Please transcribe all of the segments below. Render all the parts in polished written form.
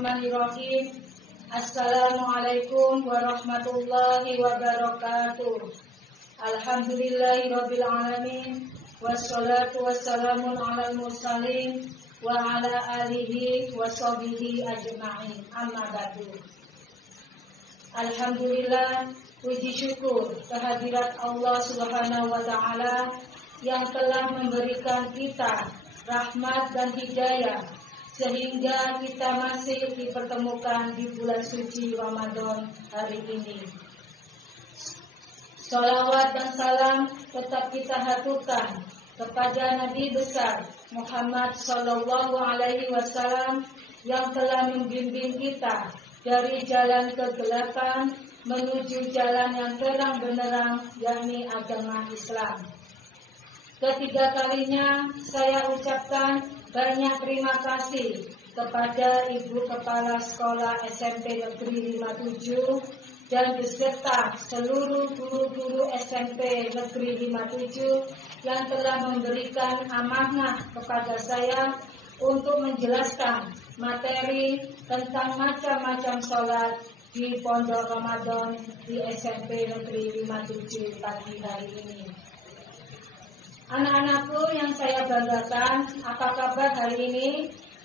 Bismillahirrahmanirrahim. Assalamualaikum warahmatullahi wabarakatuh. Alhamdulillahirabbil alamin. Wassalatu wassalamu alal mursalin wa ala alihi washabihi ajma'in. Amma ba'du. Alhamdulillah, puji syukur kehadirat Allah Subhanahu wa taala yang telah memberikan kita rahmat dan hidayah sehingga kita masih dipertemukan di bulan suci Ramadan hari ini. Salawat dan salam tetap kita haturkan kepada Nabi besar Muhammad sallallahu alaihi wasallam yang telah membimbing kita dari jalan kegelapan menuju jalan yang terang benderang, yakni agama Islam. Ketiga kalinya saya ucapkan banyak terima kasih kepada Ibu Kepala Sekolah SMP Negeri 57 dan beserta seluruh guru-guru SMP Negeri 57 yang telah memberikan amanah kepada saya untuk menjelaskan materi tentang macam-macam sholat di Pondok Ramadan di SMP Negeri 57 pagi hari ini. Anak-anakku yang saya banggakan, apa kabar hari ini?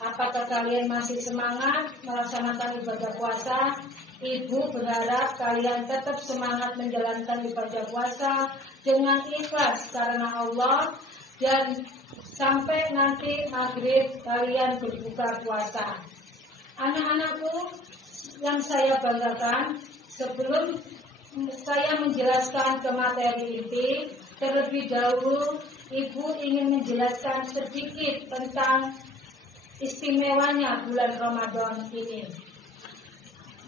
Apakah kalian masih semangat melaksanakan ibadah puasa? Ibu berharap kalian tetap semangat menjalankan ibadah puasa dengan ikhlas karena Allah, dan sampai nanti maghrib kalian berbuka puasa. Anak-anakku yang saya banggakan, sebelum saya menjelaskan ke materi inti, terlebih dahulu Ibu ingin menjelaskan sedikit tentang istimewanya bulan Ramadan ini.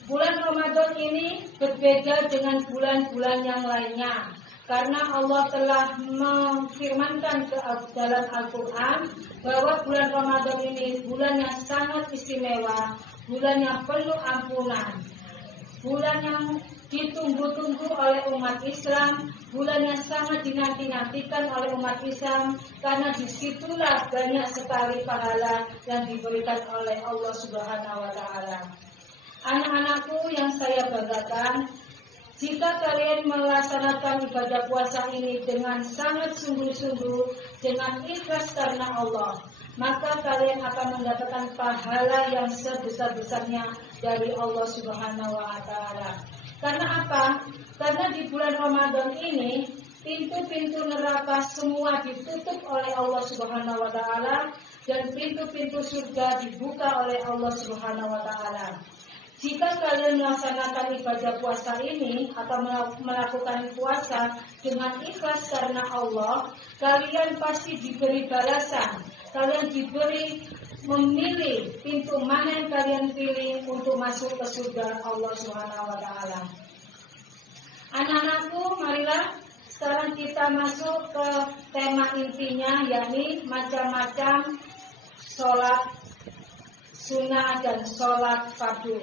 Bulan Ramadan ini berbeda dengan bulan-bulan yang lainnya, karena Allah telah memfirmankan dalam Al-Quran bahwa bulan Ramadan ini bulan yang sangat istimewa, bulan yang penuh ampunan, bulan yang ditunggu-tunggu oleh umat Islam, bulan yang sangat dinanti-nantikan oleh umat Islam, karena disitulah banyak sekali pahala yang diberikan oleh Allah Subhanahu wa taala. Anak-anakku yang saya banggakan, jika kalian melaksanakan ibadah puasa ini dengan sangat sungguh-sungguh, dengan ikhlas karena Allah, maka kalian akan mendapatkan pahala yang sebesar-besarnya dari Allah Subhanahu wa taala. Karena apa? Karena di bulan Ramadan ini pintu-pintu neraka semua ditutup oleh Allah Subhanahu wa taala dan pintu-pintu surga dibuka oleh Allah Subhanahu wa taala. Jika kalian melaksanakan ibadah puasa ini atau melakukan puasa dengan ikhlas karena Allah, kalian pasti diberi balasan. Kalian diberi memilih pintu mana yang kalian pilih untuk masuk ke surga Allah Subhanahu wa taala. Anak-anakku, marilah sekarang kita masuk ke tema intinya, yakni macam-macam sholat sunnah dan sholat fardu.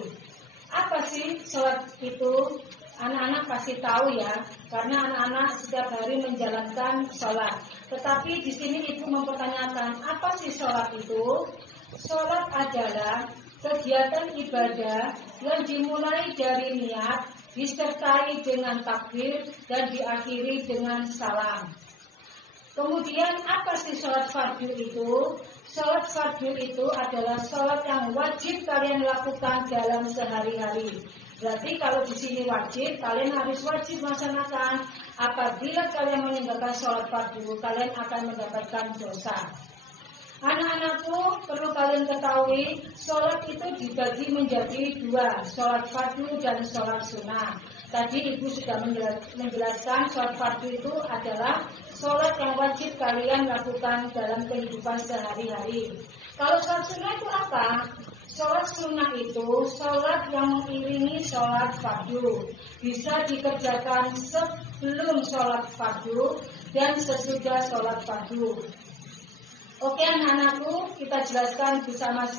Apa sih sholat itu? Anak-anak pasti tahu ya, karena anak-anak setiap hari menjalankan sholat. Tetapi di sini ibu mempertanyakan, apa sih sholat itu? Sholat adalah kegiatan ibadah yang dimulai dari niat, disertai dengan takbir, dan diakhiri dengan salam. Kemudian apa sih sholat fardu itu? Sholat fardu itu adalah sholat yang wajib kalian lakukan dalam sehari-hari. Berarti kalau di sini wajib, kalian harus wajib melaksanakan. Apabila kalian meninggalkan sholat fardu, kalian akan mendapatkan dosa. Anak-anakku, perlu kalian ketahui, sholat itu dibagi menjadi dua, sholat fardu dan sholat sunnah. Tadi ibu sudah menjelaskan sholat fardu itu adalah sholat yang wajib kalian lakukan dalam kehidupan sehari-hari. Kalau sholat sunnah itu apa? Sholat sunnah itu sholat yang mengiringi sholat fardu. Bisa dikerjakan sebelum sholat fardu dan sesudah sholat fardu. Oke anak-anakku,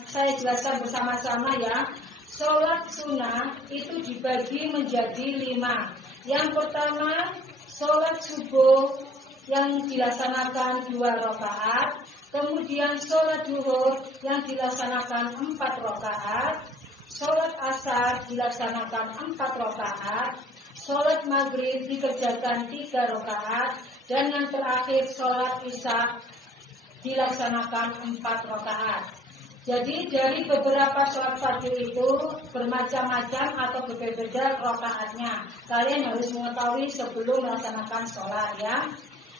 saya jelaskan bersama-sama ya. Sholat sunnah itu dibagi menjadi 5. Yang pertama, sholat subuh yang dilaksanakan 2 rakaat. Kemudian sholat zuhur yang dilaksanakan 4 rakaat. sholat asar dilaksanakan 4 rakaat, sholat maghrib dikerjakan 3 rakaat, dan yang terakhir sholat isya dilaksanakan 4 rakaat. Jadi dari beberapa sholat fardu itu bermacam-macam atau berbeda rakaatnya. Kalian harus mengetahui sebelum melaksanakan sholat ya.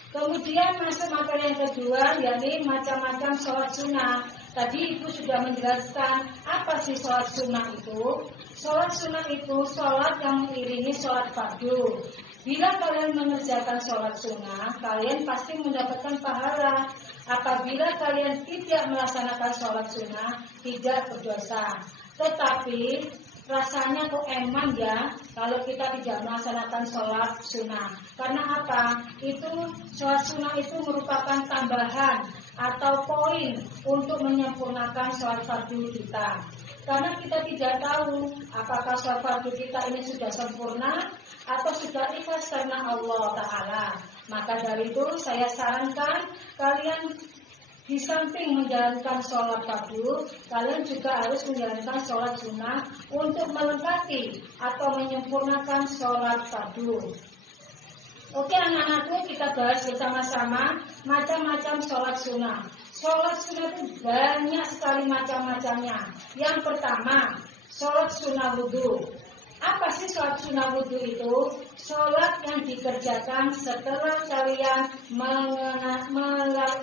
Kemudian masuk materi yang kedua, yakni macam-macam sholat sunnah. Tadi Ibu sudah menjelaskan apa sih sholat sunnah itu. Sholat sunnah itu sholat yang mengiringi sholat fardu. Bila kalian mengerjakan sholat sunnah, kalian pasti mendapatkan pahala. Apabila kalian tidak melaksanakan sholat sunnah, tidak berdosa. Tetapi rasanya kok eman ya kalau kita tidak melaksanakan sholat sunnah. Karena apa? Itu sholat sunnah itu merupakan tambahan atau poin untuk menyempurnakan sholat fardu kita. Karena kita tidak tahu apakah sholat fardu kita ini sudah sempurna atau sudah ikhlas karena Allah Ta'ala. Maka dari itu saya sarankan kalian di samping menjalankan sholat fardu, kalian juga harus menjalankan sholat sunnah untuk melengkapi atau menyempurnakan sholat fardu. Oke anak-anakku, kita bahas bersama-sama macam-macam sholat sunnah. Sholat sunnah itu banyak sekali macam-macamnya. Yang pertama, sholat sunnah wudhu. Apa sih sholat sunnah wudhu itu? Sholat yang dikerjakan setelah kalian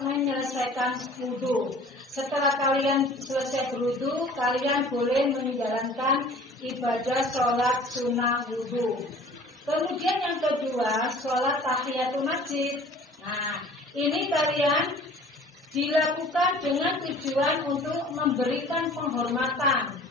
menyelesaikan wudhu. Setelah kalian selesai berwudhu, kalian boleh menjalankan ibadah sholat sunnah wudhu. Kemudian yang kedua, sholat tahiyatul masjid. Nah, ini kalian dilakukan dengan tujuan untuk memberikan penghormatan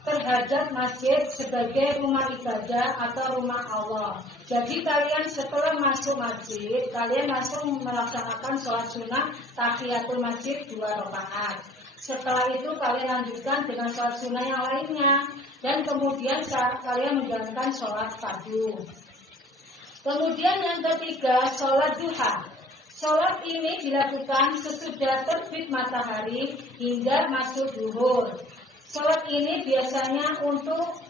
terhadap masjid sebagai rumah ibadah atau rumah Allah. Jadi kalian setelah masuk masjid, kalian langsung melaksanakan sholat sunnah tahiyatul masjid 2 rakaat. Setelah itu kalian lanjutkan dengan sholat sunnah yang lainnya, dan kemudian kalian menjalankan sholat fardu. Kemudian yang ketiga, sholat duha. Sholat ini dilakukan sesudah terbit matahari hingga masuk zuhur. Sholat ini biasanya untuk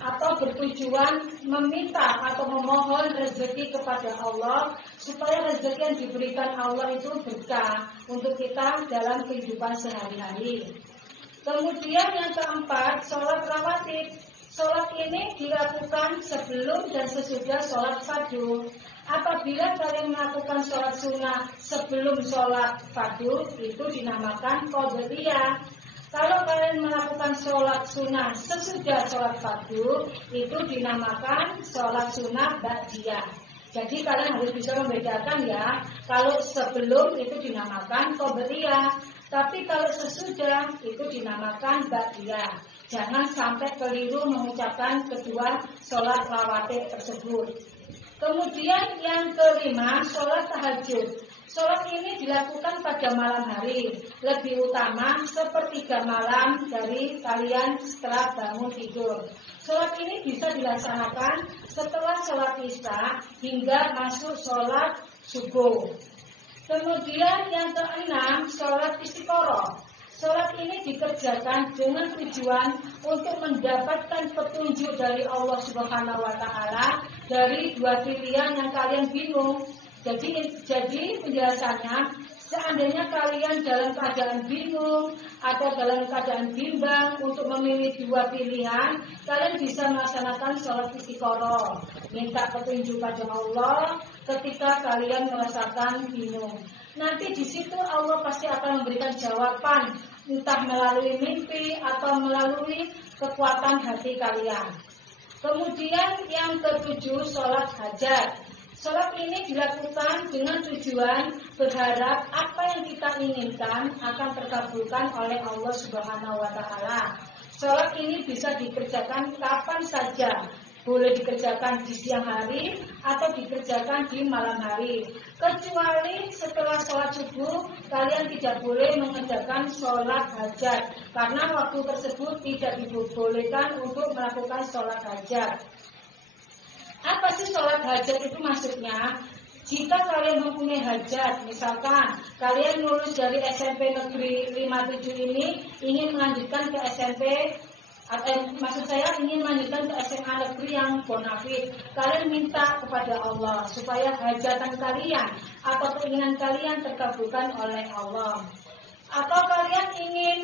atau bertujuan meminta atau memohon rezeki kepada Allah, supaya rezeki yang diberikan Allah itu berkah untuk kita dalam kehidupan sehari-hari. Kemudian yang keempat, sholat rawatib. Sholat ini dilakukan sebelum dan sesudah sholat fardu. Apabila kalian melakukan sholat sunnah sebelum sholat fardu, itu dinamakan qabliyah. Kalau kalian melakukan sholat sunnah sesudah sholat fardu, itu dinamakan sholat sunnah ba'diyah. Jadi kalian harus bisa membedakan ya. Kalau sebelum itu dinamakan qabliyah, tapi kalau sesudah itu dinamakan ba'diyah. Jangan sampai keliru mengucapkan kedua sholat rawatib tersebut. Kemudian yang kelima, sholat tahajud. Sholat ini dilakukan pada malam hari, lebih utama sepertiga malam dari kalian setelah bangun tidur. Sholat ini bisa dilaksanakan setelah sholat isya hingga masuk sholat subuh. Kemudian yang keenam, sholat istiqoroh. Sholat ini dikerjakan dengan tujuan untuk mendapatkan petunjuk dari Allah Subhanahu wa Ta'ala dari 2 pilihan yang kalian bingung. Jadi penjelasannya, seandainya kalian dalam keadaan bingung atau dalam keadaan bimbang untuk memilih 2 pilihan, kalian bisa melaksanakan sholat istiqoroh, minta petunjuk pada Allah ketika kalian merasakan bingung. Nanti di situ Allah pasti akan memberikan jawaban, entah melalui mimpi atau melalui kekuatan hati kalian. Kemudian yang ketujuh, sholat hajat. Sholat ini dilakukan dengan tujuan berharap apa yang kita inginkan akan terkabulkan oleh Allah Subhanahu wa Ta'ala. Sholat ini bisa dikerjakan kapan saja. Boleh dikerjakan di siang hari atau dikerjakan di malam hari. Kecuali setelah sholat subuh, kalian tidak boleh mengerjakan sholat hajat, karena waktu tersebut tidak dibolehkan untuk melakukan sholat hajat. Apa sih sholat hajat itu maksudnya? Jika kalian mempunyai hajat, misalkan kalian lulus dari SMP Negeri 57 ini, ingin melanjutkan ke SMP Maksud saya ingin melanjutkan ke SMA negeri yang bonafit. Kalian minta kepada Allah supaya hajatan kalian atau keinginan kalian terkabulkan oleh Allah. Atau kalian ingin,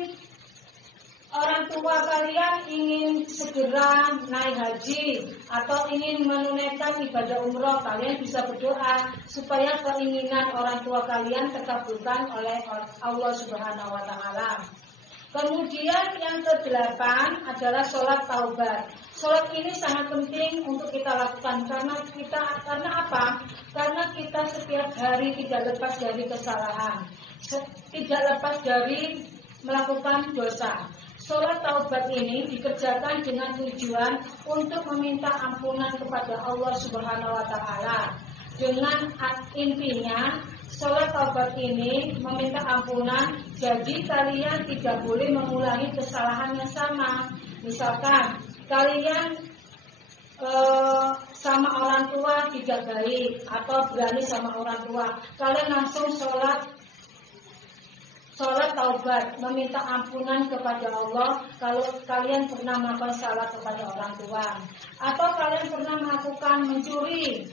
orang tua kalian ingin segera naik haji atau ingin menunaikan ibadah umroh, kalian bisa berdoa supaya keinginan orang tua kalian terkabulkan oleh Allah Subhanahu wa taala. Kemudian yang ke-8 adalah sholat taubat. Sholat ini sangat penting untuk kita lakukan karena apa? Karena kita setiap hari tidak lepas dari kesalahan, tidak lepas dari melakukan dosa. Sholat taubat ini dikerjakan dengan tujuan untuk meminta ampunan kepada Allah Subhanahu wa taala. Dengan intinya sholat taubat ini meminta ampunan, jadi kalian tidak boleh mengulangi kesalahan yang sama. Misalkan kalian sama orang tua tidak baik atau berani sama orang tua, kalian langsung sholat taubat, meminta ampunan kepada Allah kalau kalian pernah melakukan salah kepada orang tua, atau kalian pernah melakukan mencuri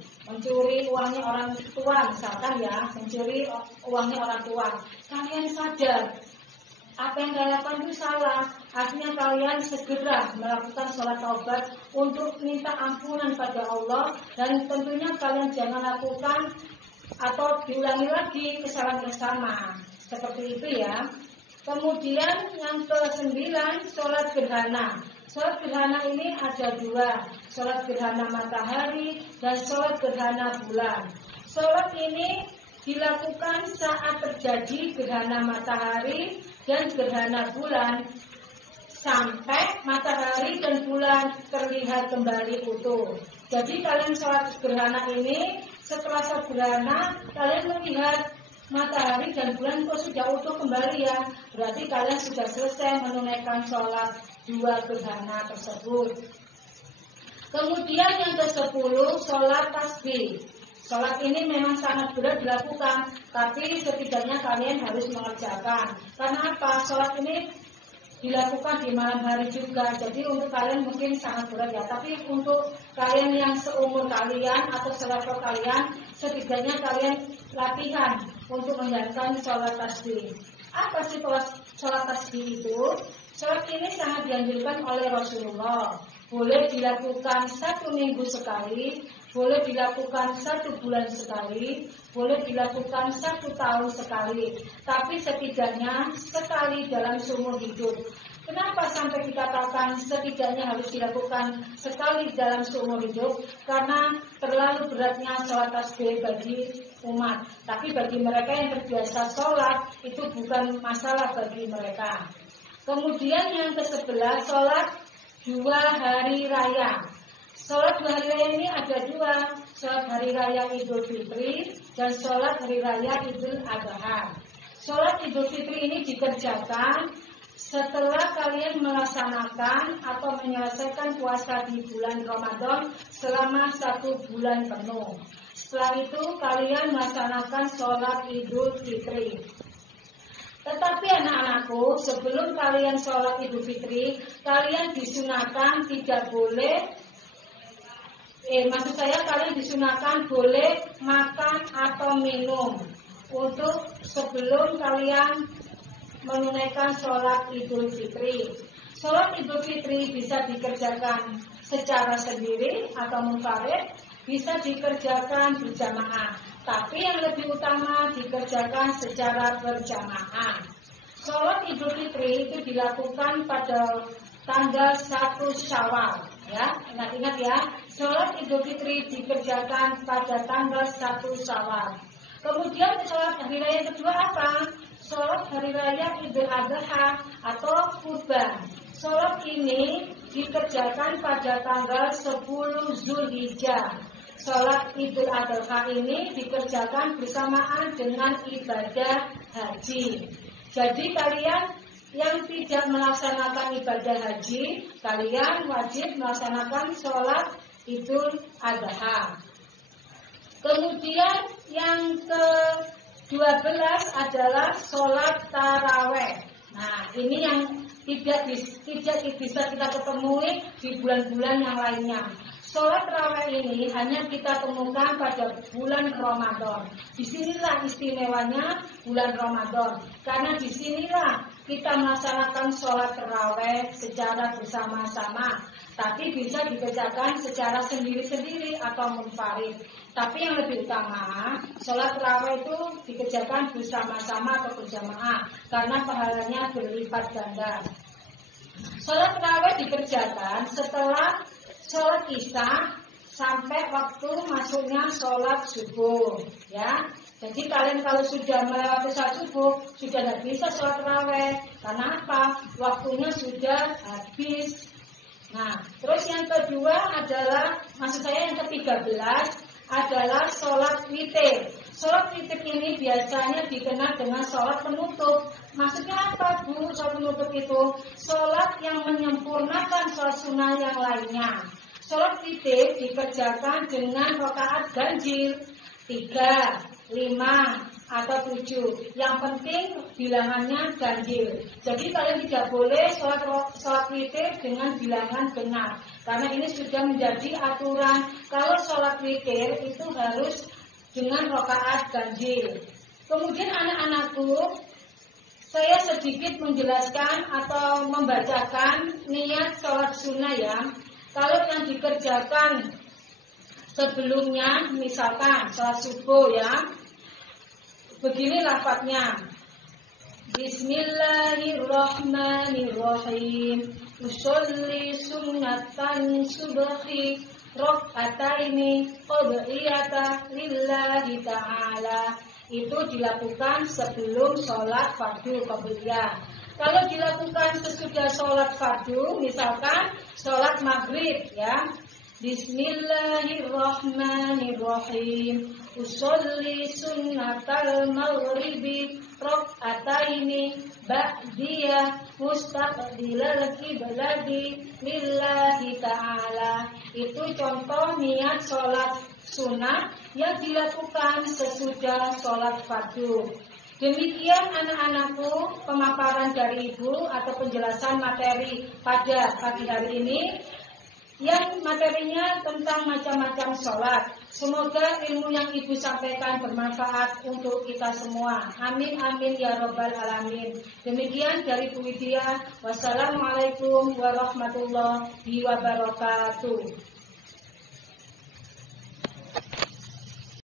uangnya orang tua, misalkan ya, mencuri uangnya orang tua. Kalian sadar apa yang kalian lakukan itu salah, akhirnya kalian segera melakukan sholat taubat untuk minta ampunan pada Allah, dan tentunya kalian jangan lakukan atau diulangi lagi kesalahan yang sama. Seperti itu ya. Kemudian yang ke-9, sholat gerhana. Sholat gerhana ini ada 2, sholat gerhana matahari dan sholat gerhana bulan. Sholat ini dilakukan saat terjadi gerhana matahari dan gerhana bulan sampai matahari dan bulan terlihat kembali utuh. Jadi kalian sholat gerhana ini, setelah sholat gerhana kalian melihat matahari dan bulan kok sudah utuh kembali ya, berarti kalian sudah selesai menunaikan sholat 2 gerhana tersebut. Kemudian yang ke-10, sholat tasbih. Sholat ini memang sangat berat dilakukan, tapi setidaknya kalian harus mengerjakan. Karena apa? Sholat ini dilakukan di malam hari juga, jadi untuk kalian mungkin sangat berat ya, tapi untuk kalian yang seumur kalian atau selevel kalian, setidaknya kalian latihan untuk menjalankan sholat tasbih. Apa sih sholat tasbih itu? Sholat ini sangat dianjurkan oleh Rasulullah. Boleh dilakukan 1 minggu sekali, boleh dilakukan 1 bulan sekali, boleh dilakukan 1 tahun sekali, tapi setidaknya sekali dalam seumur hidup. Kenapa sampai dikatakan setidaknya harus dilakukan sekali dalam seumur hidup? Karena terlalu beratnya sholat tasbih bagi umat. Tapi bagi mereka yang terbiasa sholat, itu bukan masalah bagi mereka. Kemudian yang ke-11, sholat 2 hari raya. Sholat 2 hari raya ini ada 2, sholat hari raya Idul Fitri dan sholat hari raya Idul Adha. Sholat Idul Fitri ini dikerjakan setelah kalian melaksanakan atau menyelesaikan puasa di bulan Ramadan selama 1 bulan penuh. Setelah itu kalian melaksanakan sholat Idul Fitri. Tetapi anak-anakku, sebelum kalian sholat Idul Fitri, kalian disunahkan tidak boleh, kalian disunahkan boleh makan atau minum untuk sebelum kalian menunaikan sholat Idul Fitri. Sholat Idul Fitri bisa dikerjakan secara sendiri atau munfarid, bisa dikerjakan berjamaah. Tapi yang lebih utama dikerjakan secara berjamaah. Sholat Idul Fitri itu dilakukan pada tanggal 1 Syawal. Ya, ingat ya. Sholat Idul Fitri dikerjakan pada tanggal 1 Syawal. Kemudian sholat hari raya kedua apa? Sholat hari raya Idul Adha atau Kurban. Sholat ini dikerjakan pada tanggal 10 Zulhijjah. Sholat Idul Adha ini dikerjakan bersamaan dengan ibadah haji. Jadi kalian yang tidak melaksanakan ibadah haji, kalian wajib melaksanakan sholat Idul Adha. Kemudian yang ke-12 adalah sholat taraweh. Nah, ini yang tidak bisa kita ketemui di bulan-bulan yang lainnya. Sholat tarawih ini hanya kita temukan pada bulan Ramadan. Disinilah istimewanya bulan Ramadan, karena disinilah kita melaksanakan sholat tarawih secara bersama-sama. Tapi bisa dikerjakan secara sendiri-sendiri atau munfarid. Tapi yang lebih utama, sholat tarawih itu dikerjakan bersama-sama atau berjamaah, karena pahalanya berlipat ganda. Sholat tarawih dikerjakan setelah sholat isya sampai waktu masuknya sholat subuh, ya. Jadi kalian kalau sudah melewati sholat subuh sudah tidak bisa sholat tarawih. Karena apa? Waktunya sudah habis. Nah, terus yang kedua adalah, maksud saya yang ke-13 adalah sholat witir. Sholat witir ini biasanya dikenal dengan sholat penutup. Maksudnya apa, Bu? Sholat penutup itu sholat yang menyempurnakan sholat sunnah yang lainnya. Sholat witir dikerjakan dengan rakaat ganjil 3, 5, atau 7. Yang penting bilangannya ganjil. Jadi kalian tidak boleh sholat witir dengan bilangan benar, karena ini sudah menjadi aturan. Kalau sholat witir itu harus dengan rakaat ganjil. Kemudian anak-anakku, saya sedikit menjelaskan atau membacakan niat sholat sunnah ya. Kalau yang dikerjakan sebelumnya, misalkan sholat subuh ya, begini lafadznya: Bismillahirrahmanirrahim. Usolli sunnatan subhi rok'ataini qadiyata lillahi ta'ala. Itu dilakukan sebelum sholat fardu qabliyah. Kalau dilakukan sesudah sholat fardu, misalkan sholat maghrib ya, Bismillahirrahmanirrahim. Usolli sunnatal maghribi rok'ataini ba'diyah mustaqbilal qiblati lillahi ta'ala. Itu contoh niat sholat sunnah yang dilakukan sesudah sholat fardu. Demikian anak-anakku pemaparan dari Ibu atau penjelasan materi pada pagi hari ini, yang materinya tentang macam-macam sholat. Semoga ilmu yang Ibu sampaikan bermanfaat untuk kita semua. Amin amin ya robbal alamin. Demikian dari Bu Widya. Wassalamualaikum warahmatullahi wabarakatuh.